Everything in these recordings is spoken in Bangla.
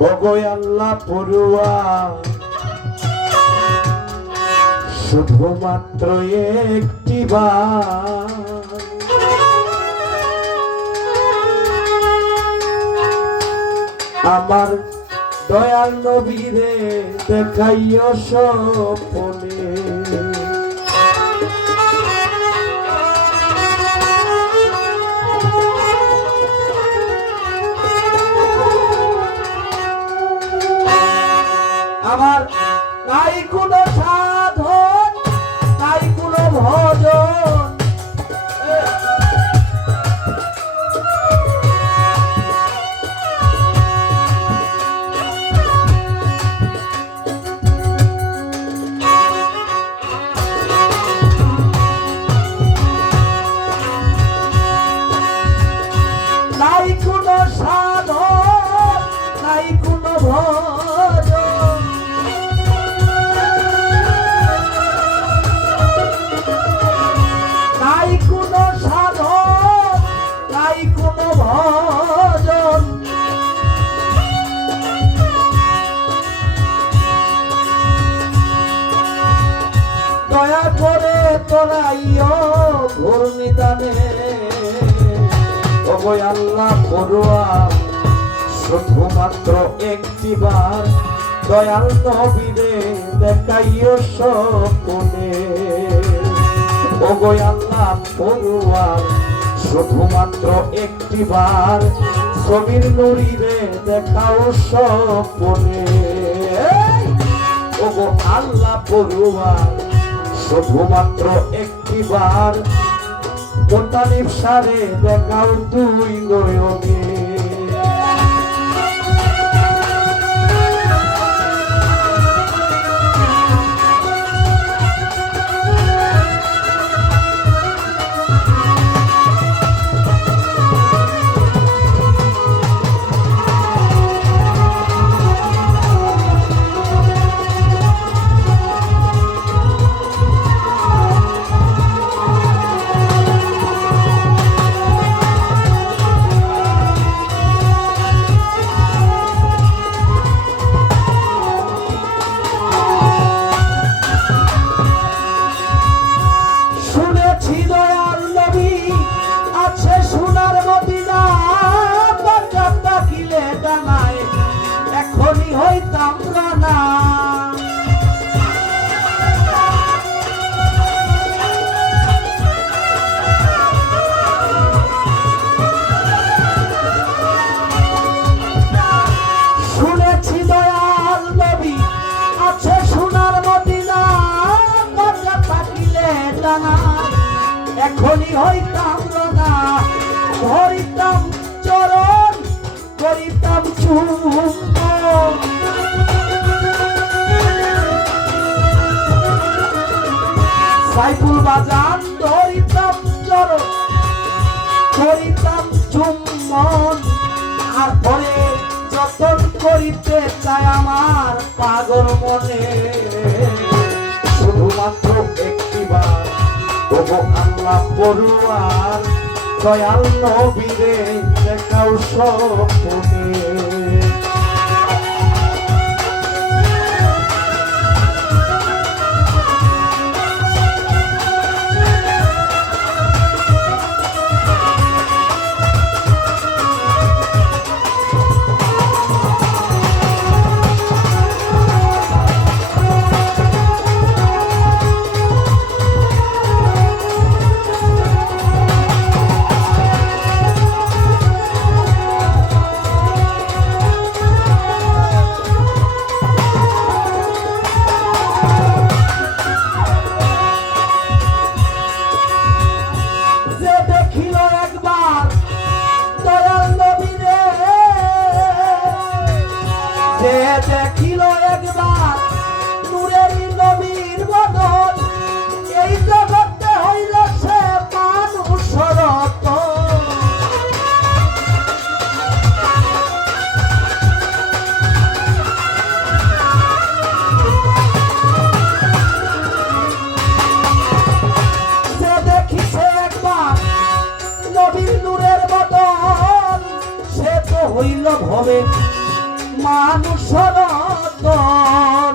ওগো আল্লাহ পড়ুয়া শুধুমাত্র একটি বার আমার দয়াল নবীরে দেখাইও স্বপ্নে আমার নাই কোনো সাধন নাই কোনো ভজন নাই কোনো সাধন নাই কোনো ভজন নাই কোনো সাধন নাই কোনো ভজন দয়া করে তোরাইও ঘূর্ণিদানে ওগো আল্লাহ পড়ুয়া শুধুমাত্র একটি বার দয়াল নবীরে দেখাইও স্বপ্নে ওগো আল্লাহ পড়ুয়া শুধুমাত্র একটি বার সমীর নুরিরে দেখাও স্বপ্নে ওগো আল্লাহ পড়ুয়া শুধুমাত্র একটি বার মোতালিব সারে দেখাও তুই নয়নে এখনই হইতাম না শুনেছি দয়াল নবী আছে সোনার মদিনা মজা থাকিলে ডানা এখনই হইতাম না ধরিতাম চরণ করিতাম চুম্বন সাইফুল বাজান ধরিতাম চরণ করিতাম চুম্বন আর পরে যতন করিতে চায় আমার পাগল মনে শুধুমাত্র একটি বার ওগো আল্লাহ পড়ুয়ার দয়াল নবীরে দেখাও স্বপ্নে দেখিল একবার নূরের নবীর বদন এই জগতে হইল সে মানুষ রতন যে দেখিছে একবার নবীর নূরের বদন সে তো হইল ভবে মানুষ রতন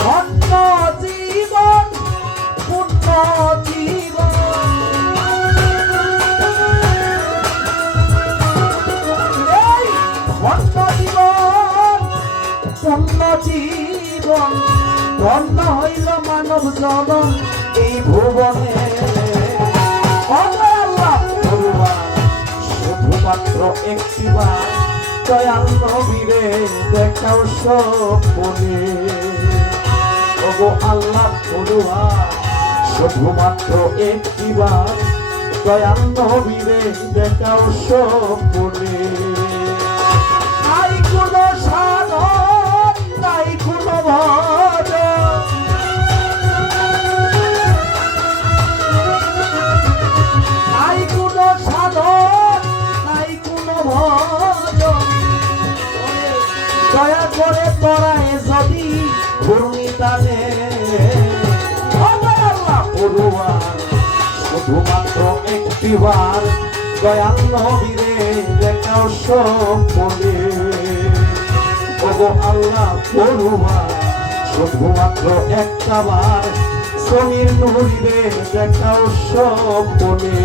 ধন্য জীবন পূর্ণ জীবন এই ধন্য জীবন পূর্ণ জীবন ধন্য হইল মানব জনম এই ভুবনে শুধুমাত্র একটিবার দয়াল নবীরে দেখাও স্বপ্নে ওগো আল্লাহ পড়ুয়া শুধুমাত্র একটিবার দয়াল নবীরে দেখাও স্বপ্নে নাই কোনো সাধন নাই কোনো ভজন নাই কোনো সাধন নাই কোনো ভজন দয়া করে তোরাই যদি ঘূর্ণি টানে পড়ুয়ার শুধুমাত্র একটিবার দয়াল নবীরে দেখাও স্বপ্নে ওগো আল্লাহ পড়ুয়ার শুধুমাত্র একটাবার সমীর নবীরে দেখাও স্বপ্নে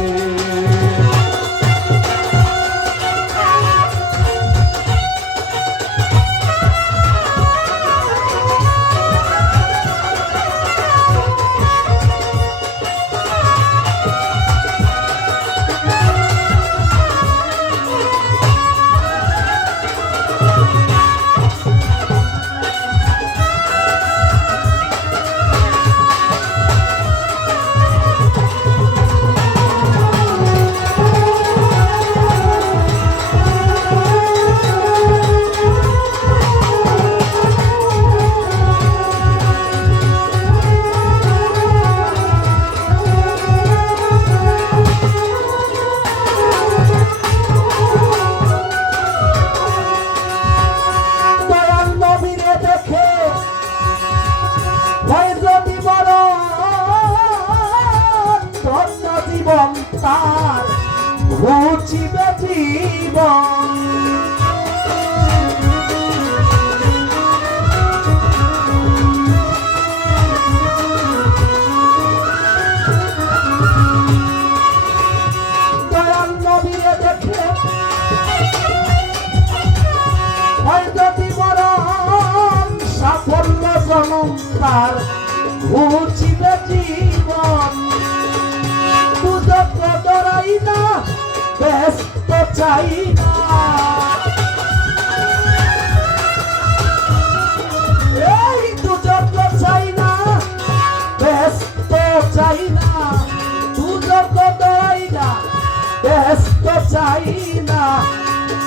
জীবন তার ঘুচিবে জীবন দয়াল নবীরে দেখে হয়তো জীবন সাফল্য জনম তার ঘুচিবে জীবন ডরাই না ব্যস্ত চাই না এই দুজক চাই না ব্যস্ত চাই না দুজক ডরাই না ব্যস্ত চাই না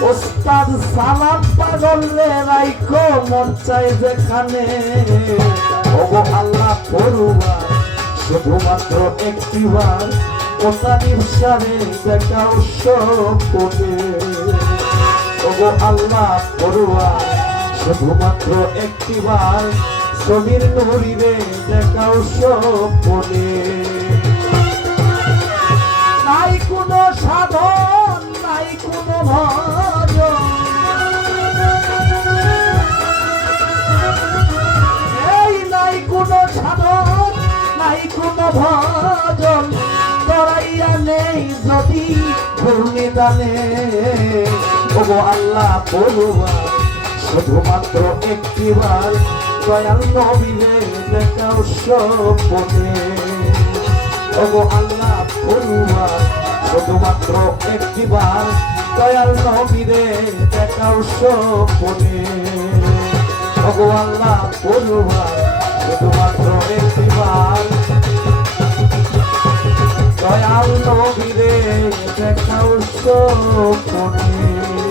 ওস্তাদ সালাম পাগল রে রাইখো মন চাই যেখানে ওগো আল্লাহ পড়ুয়া শুধুমাত্র একটিবার ওতানির সারে দেখাও স্বপ্নে ওগো আল্লাহ পড়ুয়া শুধুমাত্র একটিবার সমীর নবীরে দেখাও স্বপ্নে নাই কোনো সাধন নাই কোনো ভজন এই নাই কোনো সাধন নাই কোনো ভজন তরাইয়া নেই যদি ঘূর্ণি দানে ওগো আল্লাহ পড়ুয়া শুধুমাত্র একটিবার দয়াল নবীরে দেখাও স্বপ্নে ওগো আল্লাহ পড়ুয়া শুধুমাত্র একটিবার দয়াল নবীরে দেখাও স্বপ্নে ওগো আল্লাহ পড়ুয়া শুধুমাত্র একটিবার দয়াল নবীরে দেখাও স্বপ্নে।